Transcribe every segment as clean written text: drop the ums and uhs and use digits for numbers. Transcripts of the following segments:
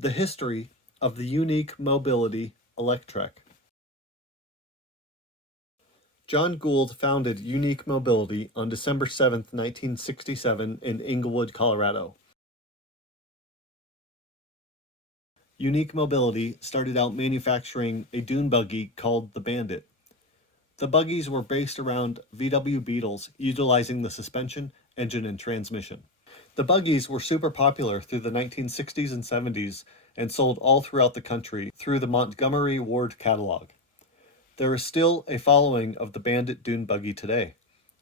The history of the UNIQ Mobility Electrek. John Gould founded UNIQ Mobility on December 7, 1967 in Inglewood, Colorado. UNIQ Mobility started out manufacturing a dune buggy called the Bandit. The buggies were based around VW Beetles, utilizing the suspension, engine, and transmission. The buggies were super popular through the 1960s and 70s and sold all throughout the country through the Montgomery Ward catalog. There is still a following of the Bandit dune buggy today.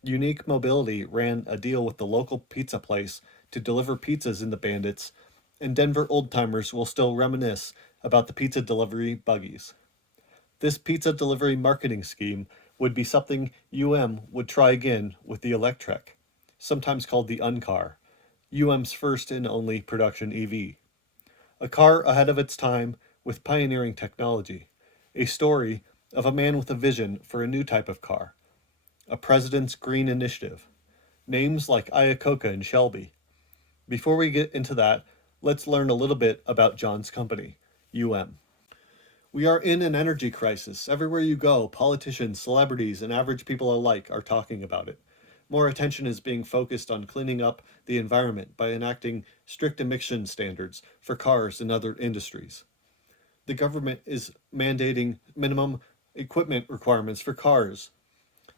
UNIQ Mobility ran a deal with the local pizza place to deliver pizzas in the Bandits, and Denver old-timers will still reminisce about the pizza delivery buggies. This pizza delivery marketing scheme would be something UM would try again with the Electrek, sometimes called the UnCar, UM's first and only production EV. A car ahead of its time with pioneering technology, a story of a man with a vision for a new type of car, a president's green initiative, names like Iacocca and Shelby. Before we get into that, let's learn a little bit about John's company, UM. We are in an energy crisis. Everywhere you go, politicians, celebrities, and average people alike are talking about it. More attention is being focused on cleaning up the environment by enacting strict emission standards for cars and other industries. The government is mandating minimum equipment requirements for cars.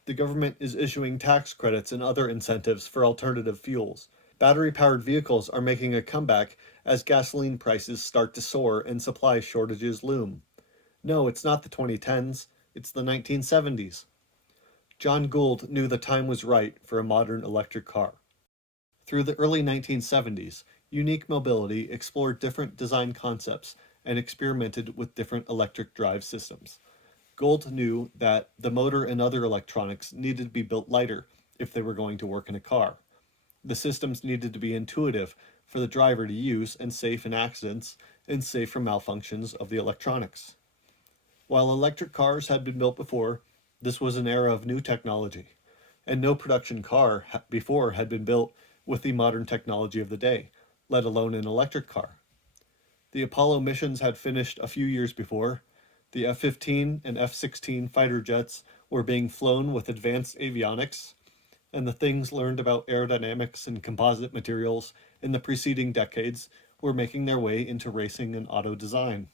The government is issuing tax credits and other incentives for alternative fuels. Battery-powered vehicles are making a comeback as gasoline prices start to soar and supply shortages loom. No, it's not the 2010s, it's the 1970s. John Gould knew the time was right for a modern electric car. Through the early 1970s, UNIQ Mobility explored different design concepts and experimented with different electric drive systems. Gould knew that the motor and other electronics needed to be built lighter if they were going to work in a car. The systems needed to be intuitive for the driver to use and safe in accidents and safe from malfunctions of the electronics. While electric cars had been built before, this was an era of new technology, and no production car before had been built with the modern technology of the day, let alone an electric car. The Apollo missions had finished a few years before. The F-15 and F-16 fighter jets were being flown with advanced avionics, and the things learned about aerodynamics and composite materials in the preceding decades were making their way into racing and auto design.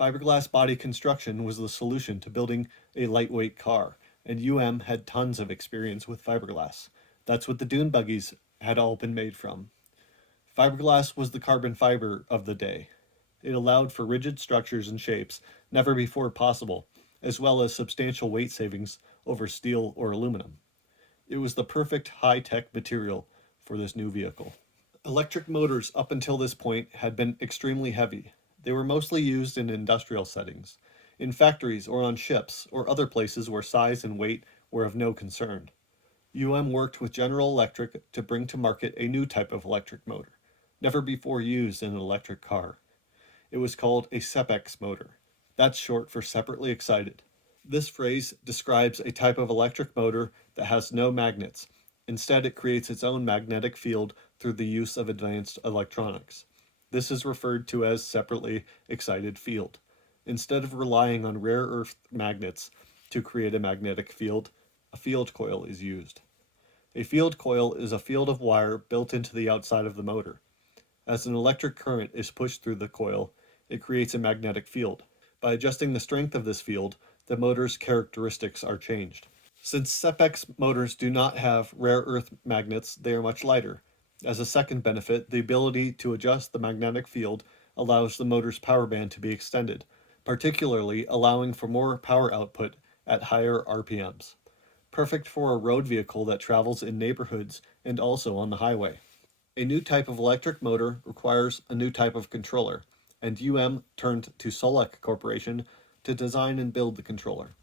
Fiberglass body construction was the solution to building a lightweight car, and UM had tons of experience with fiberglass. That's what the dune buggies had all been made from. Fiberglass was the carbon fiber of the day. It allowed for rigid structures and shapes never before possible, as well as substantial weight savings over steel or aluminum. It was the perfect high-tech material for this new vehicle. Electric motors up until this point had been extremely heavy. They were mostly used in industrial settings, in factories or on ships or other places where size and weight were of no concern. UM worked with General Electric to bring to market a new type of electric motor, never before used in an electric car. It was called a SEPEX motor. That's short for separately excited. This phrase describes a type of electric motor that has no magnets. Instead, it creates its own magnetic field through the use of advanced electronics. This is referred to as separately excited field. Instead of relying on rare earth magnets to create a magnetic field, a field coil is used. A field coil is a field of wire built into the outside of the motor. As an electric current is pushed through the coil, it creates a magnetic field. By adjusting the strength of this field, the motor's characteristics are changed. Since SEPEX motors do not have rare earth magnets, they are much lighter. As a second benefit, the ability to adjust the magnetic field allows the motor's power band to be extended, particularly allowing for more power output at higher RPMs. Perfect for a road vehicle that travels in neighborhoods and also on the highway. A new type of electric motor requires a new type of controller, and UM turned to Solek Corporation to design and build the controller.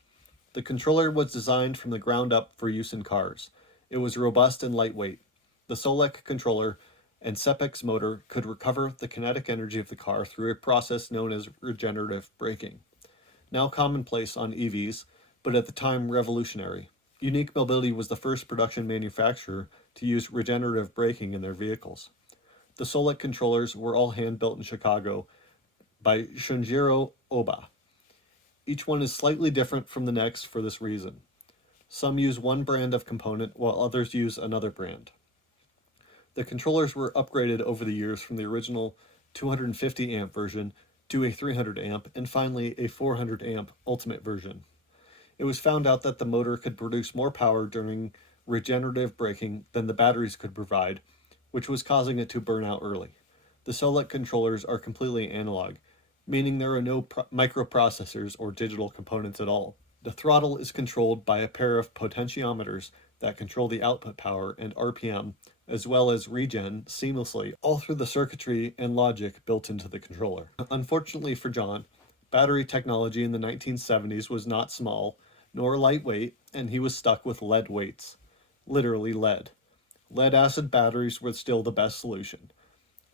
The controller was designed from the ground up for use in cars. It was robust and lightweight. The Solek controller and SEPEX motor could recover the kinetic energy of the car through a process known as regenerative braking. Now commonplace on EVs, but at the time revolutionary. UNIQ Mobility was the first production manufacturer to use regenerative braking in their vehicles. The Solec controllers were all hand-built in Chicago by Shunjiro Oba. Each one is slightly different from the next for this reason. Some use one brand of component while others use another brand. The controllers were upgraded over the years from the original 250 amp version to a 300 amp and finally a 400 amp ultimate version. It was found out that the motor could produce more power during regenerative braking than the batteries could provide, which was causing it to burn out early. The Solec controllers are completely analog, meaning there are no microprocessors or digital components at all. The throttle is controlled by a pair of potentiometers that control the output power and RPM, as well as regen seamlessly, all through the circuitry and logic built into the controller. Unfortunately for John, battery technology in the 1970s was not small, nor lightweight, and he was stuck with lead weights. Literally lead. Lead-acid batteries were still the best solution.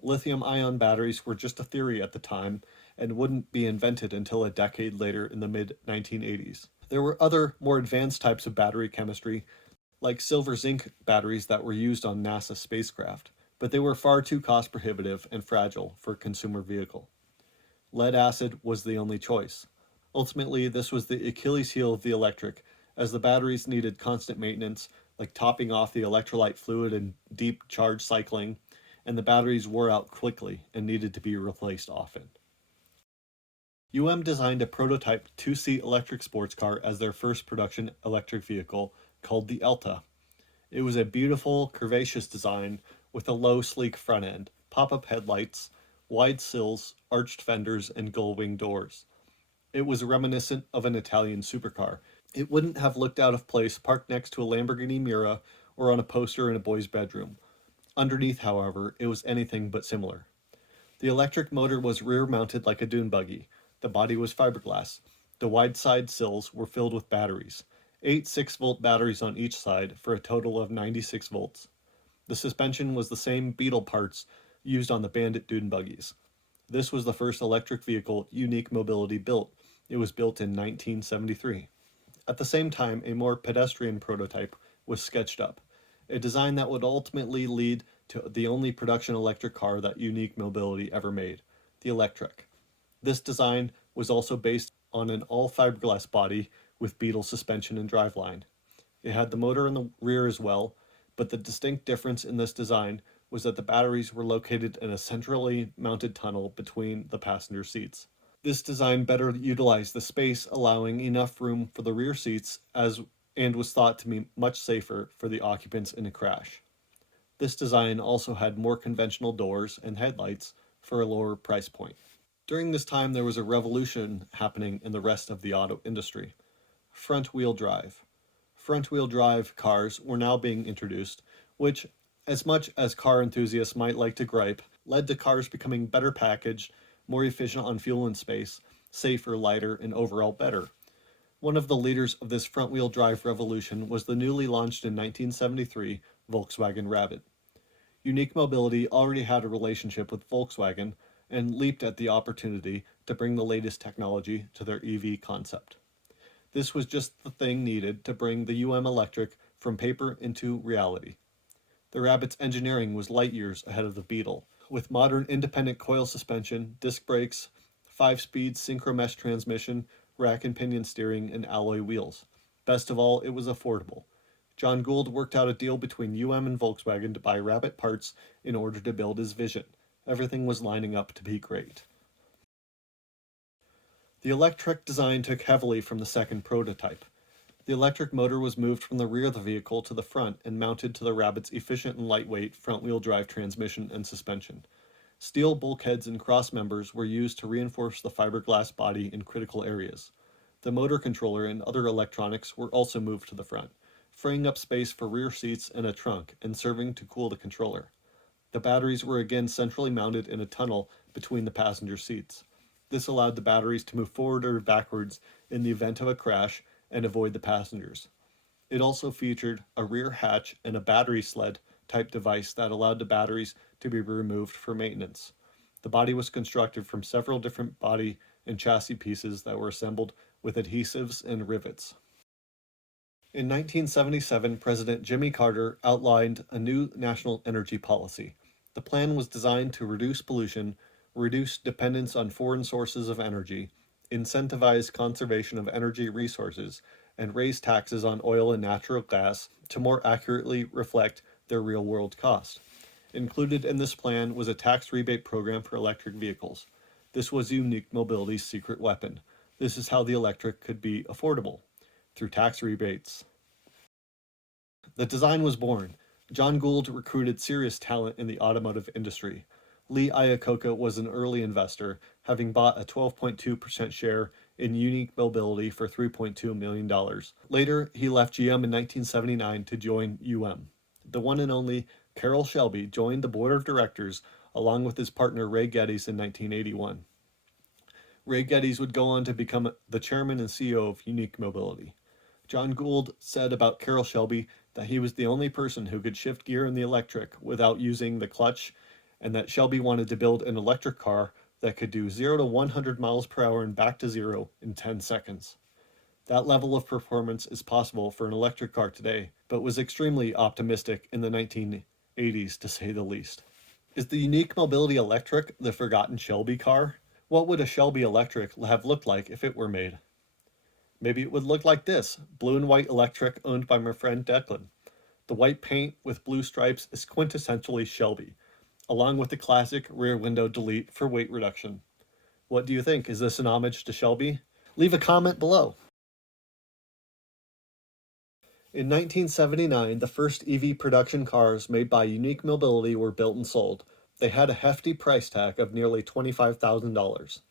Lithium-ion batteries were just a theory at the time and wouldn't be invented until a decade later in the mid-1980s. There were other, more advanced types of battery chemistry, like silver-zinc batteries that were used on NASA spacecraft, but they were far too cost-prohibitive and fragile for a consumer vehicle. Lead-acid was the only choice. Ultimately, this was the Achilles heel of the Electrek, as the batteries needed constant maintenance, like topping off the electrolyte fluid and deep charge cycling, and the batteries wore out quickly and needed to be replaced often. UM designed a prototype two-seat electric sports car as their first production electric vehicle, called the Alta. It was a beautiful, curvaceous design with a low, sleek front end, pop-up headlights, wide sills, arched fenders, and gull-wing doors. It was reminiscent of an Italian supercar. It wouldn't have looked out of place parked next to a Lamborghini Miura or on a poster in a boy's bedroom. Underneath, however, it was anything but similar. The electric motor was rear-mounted like a dune buggy. The body was fiberglass. The wide side sills were filled with batteries. 8 6-volt batteries on each side for a total of 96 volts. The suspension was the same Beetle parts used on the Bandit dune buggies. This was the first electric vehicle Unique Mobility built. It was built in 1973. At the same time, a more pedestrian prototype was sketched up, a design that would ultimately lead to the only production electric car that Unique Mobility ever made, the Electrek. This design was also based on an all-fiberglass body with Beetle suspension and driveline. It had the motor in the rear as well, but the distinct difference in this design was that the batteries were located in a centrally mounted tunnel between the passenger seats. This design better utilized the space, allowing enough room for the rear seats and was thought to be much safer for the occupants in a crash. This design also had more conventional doors and headlights for a lower price point. During this time, there was a revolution happening in the rest of the auto industry. Front-wheel drive. Front-wheel drive cars were now being introduced, which, as much as car enthusiasts might like to gripe, led to cars becoming better packaged, more efficient on fuel and space, safer, lighter, and overall better. One of the leaders of this front-wheel drive revolution was the newly launched in 1973 Volkswagen Rabbit. Unique Mobility already had a relationship with Volkswagen and leaped at the opportunity to bring the latest technology to their EV concept. This was just the thing needed to bring the UM Electrek from paper into reality. The Rabbit's engineering was light years ahead of the Beetle, with modern independent coil suspension, disc brakes, 5-speed synchro-mesh transmission, rack and pinion steering, and alloy wheels. Best of all, it was affordable. John Gould worked out a deal between UM and Volkswagen to buy Rabbit parts in order to build his vision. Everything was lining up to be great. The Electrek design took heavily from the second prototype. The electric motor was moved from the rear of the vehicle to the front and mounted to the Rabbit's efficient and lightweight front-wheel drive transmission and suspension. Steel bulkheads and cross members were used to reinforce the fiberglass body in critical areas. The motor controller and other electronics were also moved to the front, freeing up space for rear seats and a trunk and serving to cool the controller. The batteries were again centrally mounted in a tunnel between the passenger seats. This allowed the batteries to move forward or backwards in the event of a crash and avoid the passengers. It also featured a rear hatch and a battery sled type device that allowed the batteries to be removed for maintenance. The body was constructed from several different body and chassis pieces that were assembled with adhesives and rivets. In 1977, President Jimmy Carter outlined a new national energy policy. The plan was designed to reduce pollution, reduce dependence on foreign sources of energy, incentivize conservation of energy resources, and raise taxes on oil and natural gas to more accurately reflect their real-world cost. Included in this plan was a tax rebate program for electric vehicles. This was Unique Mobility's secret weapon. This is how the Electrek could be affordable, through tax rebates. The design was born. John Gould recruited serious talent in the automotive industry. Lee Iacocca was an early investor, having bought a 12.2% share in Unique Mobility for $3.2 million. Later, he left GM in 1979 to join UM. The one and only Carroll Shelby joined the board of directors along with his partner Ray Geddes in 1981. Ray Geddes would go on to become the chairman and CEO of Unique Mobility. John Gould said about Carroll Shelby that he was the only person who could shift gear in the Electrek without using the clutch, and that Shelby wanted to build an electric car that could do 0 to 100 miles per hour and back to 0 in 10 seconds. That level of performance is possible for an electric car today, but was extremely optimistic in the 1980s to say the least. Is the Unique Mobility Electrek the forgotten Shelby car? What would a Shelby Electrek have looked like if it were made? Maybe it would look like this, blue and white Electrek owned by my friend Declan. The white paint with blue stripes is quintessentially Shelby, along with the classic rear window delete for weight reduction. What do you think? Is this an homage to Shelby? Leave a comment below. In 1979, the first EV production cars made by Unique Mobility were built and sold. They had a hefty price tag of nearly $25,000.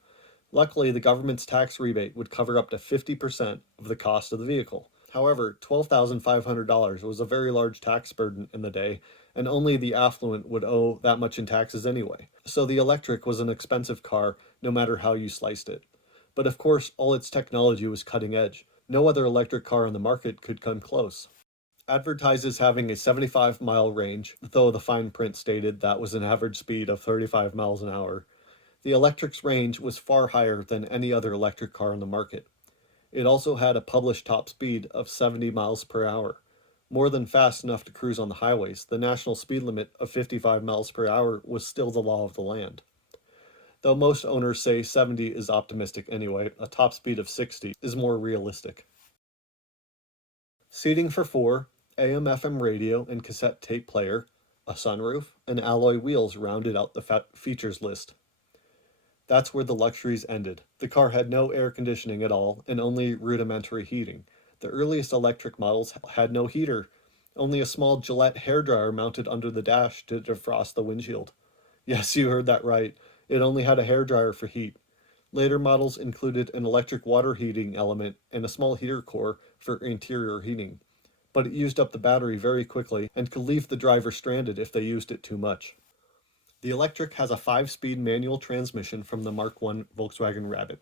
Luckily, the government's tax rebate would cover up to 50% of the cost of the vehicle. However, $12,500 was a very large tax burden in the day, and only the affluent would owe that much in taxes anyway. So the Electrek was an expensive car, no matter how you sliced it. But of course, all its technology was cutting edge. No other electric car on the market could come close. Advertises having a 75-mile range, though the fine print stated that was an average speed of 35 miles an hour. The Electrek's range was far higher than any other electric car on the market. It also had a published top speed of 70 miles per hour. More than fast enough to cruise on the highways, the national speed limit of 55 miles per hour was still the law of the land. Though most owners say 70 is optimistic anyway, a top speed of 60 is more realistic. Seating for 4, AM/FM radio and cassette tape player, a sunroof, and alloy wheels rounded out the features list. That's where the luxuries ended. The car had no air conditioning at all and only rudimentary heating. The earliest electric models had no heater, only a small Gillette hairdryer mounted under the dash to defrost the windshield. Yes, you heard that right. It only had a hairdryer for heat. Later models included an electric water heating element and a small heater core for interior heating. But it used up the battery very quickly and could leave the driver stranded if they used it too much. The Electrek has a 5-speed manual transmission from the Mark I Volkswagen Rabbit.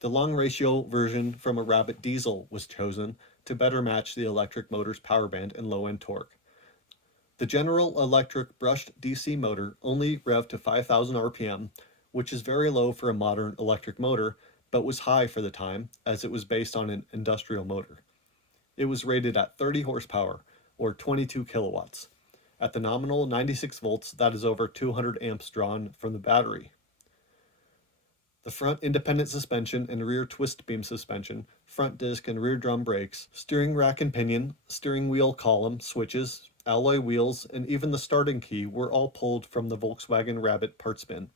The long ratio version from a Rabbit diesel was chosen to better match the electric motor's power band and low-end torque. The General Electric brushed DC motor only revved to 5,000 RPM, which is very low for a modern electric motor, but was high for the time, as it was based on an industrial motor. It was rated at 30 horsepower, or 22 kilowatts. At the nominal 96 volts, that is over 200 amps drawn from the battery. The front independent suspension and rear twist beam suspension, front disc and rear drum brakes, steering rack and pinion, steering wheel column, switches, alloy wheels, and even the starting key were all pulled from the Volkswagen Rabbit parts bin.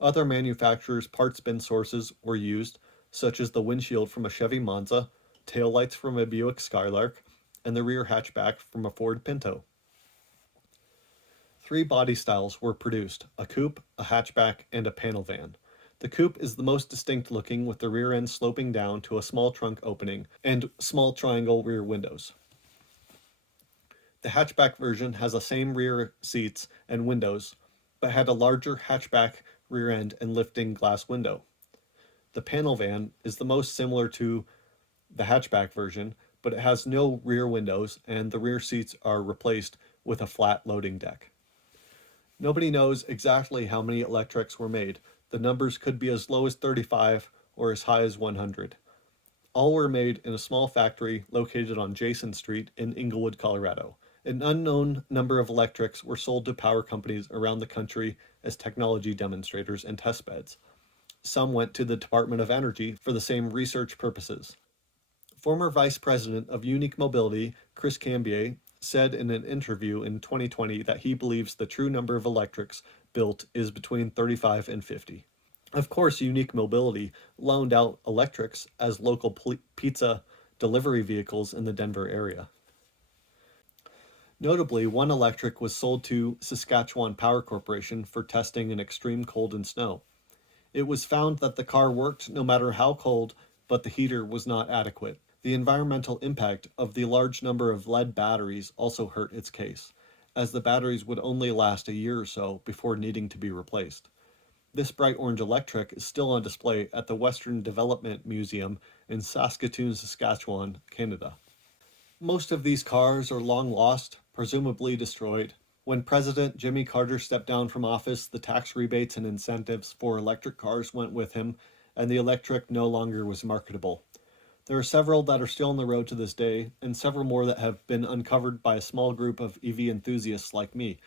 Other manufacturers' parts bin sources were used, such as the windshield from a Chevy Monza, taillights from a Buick Skylark, and the rear hatchback from a Ford Pinto. 3 body styles were produced, a coupe, a hatchback, and a panel van. The coupe is the most distinct looking, with the rear end sloping down to a small trunk opening and small triangle rear windows. The hatchback version has the same rear seats and windows, but had a larger hatchback rear end and lifting glass window. The panel van is the most similar to the hatchback version, but it has no rear windows and the rear seats are replaced with a flat loading deck. Nobody knows exactly how many Electreks were made. The numbers could be as low as 35 or as high as 100. All were made in a small factory located on Jason Street in Inglewood, Colorado, An unknown number of Electreks were sold to power companies around the country as technology demonstrators and testbeds. Some went to the Department of Energy for the same research purposes. Former Vice President of Unique Mobility, Chris Cambier, said in an interview in 2020 that he believes the true number of Electreks built is between 35 and 50. Of course, Unique Mobility loaned out Electreks as local pizza delivery vehicles in the Denver area. Notably, one Electrek was sold to Saskatchewan Power Corporation for testing in extreme cold and snow. It was found that the car worked no matter how cold, but the heater was not adequate. The environmental impact of the large number of lead batteries also hurt its case, as the batteries would only last a year or so before needing to be replaced. This bright orange Electrek is still on display at the Western Development Museum in Saskatoon, Saskatchewan, Canada. Most of these cars are long lost, presumably destroyed. When President Jimmy Carter stepped down from office, the tax rebates and incentives for electric cars went with him, and the Electrek no longer was marketable. There are several that are still on the road to this day, and several more that have been uncovered by a small group of EV enthusiasts like me.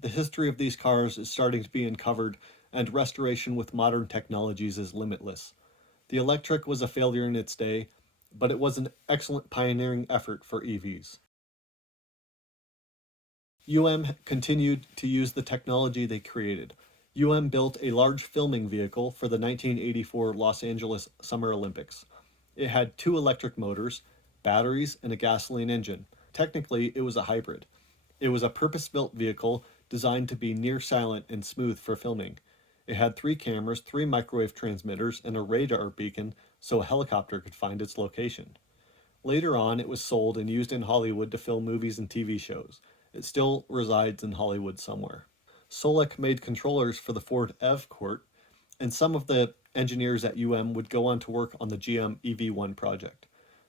The history of these cars is starting to be uncovered, and restoration with modern technologies is limitless. The Electrek was a failure in its day, but it was an excellent pioneering effort for EVs. UM continued to use the technology they created. UM built a large filming vehicle for the 1984 Los Angeles Summer Olympics. It had 2 electric motors, batteries, and a gasoline engine. Technically, it was a hybrid. It was a purpose-built vehicle designed to be near silent and smooth for filming. It had 3 cameras, 3 microwave transmitters, and a radar beacon so a helicopter could find its location. Later on, it was sold and used in Hollywood to film movies and TV shows. It still resides in Hollywood somewhere. Solek made controllers for the Ford EVCourt, and some of the engineers at UM would go on to work on the GM EV1 project.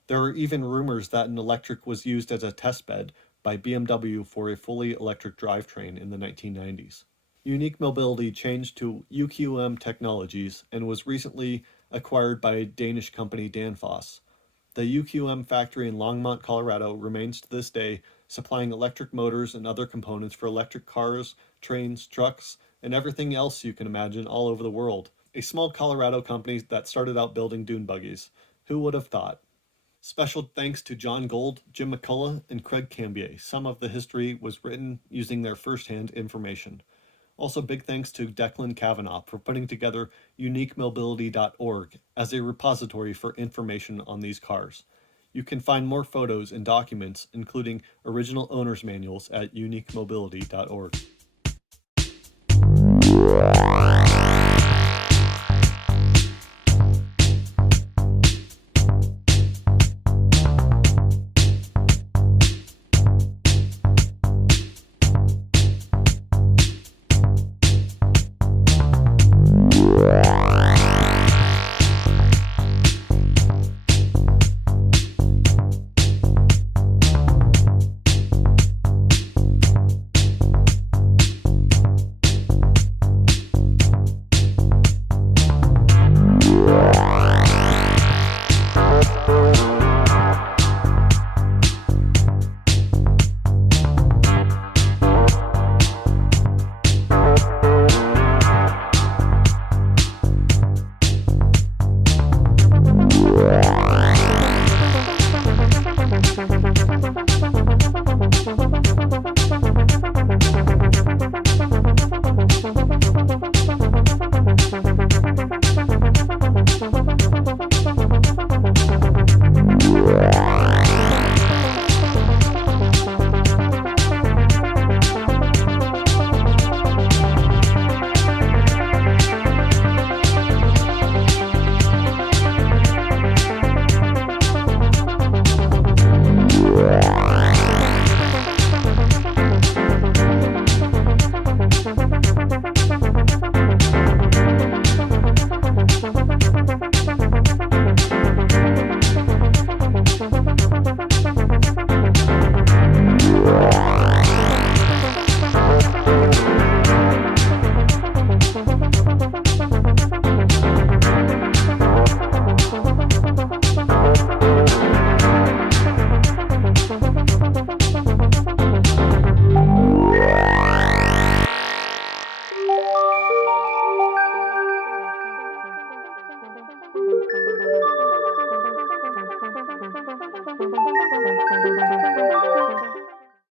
There were even rumors that an Electrek was used as a testbed by BMW for a fully electric drivetrain in the 1990s. Unique Mobility changed to UQM Technologies and was recently acquired by Danish company Danfoss. The UQM factory in Longmont, Colorado remains to this day, supplying electric motors and other components for electric cars, trains, trucks, and everything else you can imagine all over the world. A small Colorado company that started out building dune buggies. Who would have thought? Special thanks to John Gold, Jim McCullough, and Craig Cambier. Some of the history was written using their first-hand information. Also, big thanks to Declan Kavanaugh for putting together uniquemobility.org as a repository for information on these cars. You can find more photos and documents, including original owner's manuals, at uniquemobility.org.